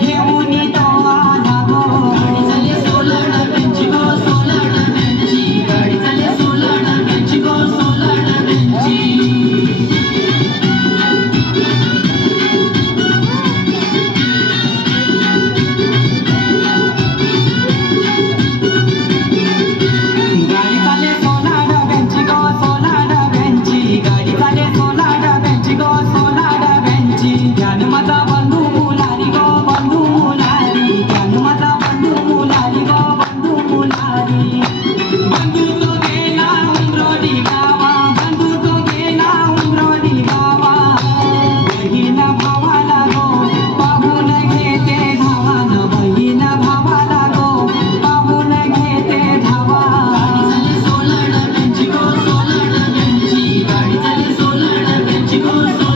业务你都 Thank you.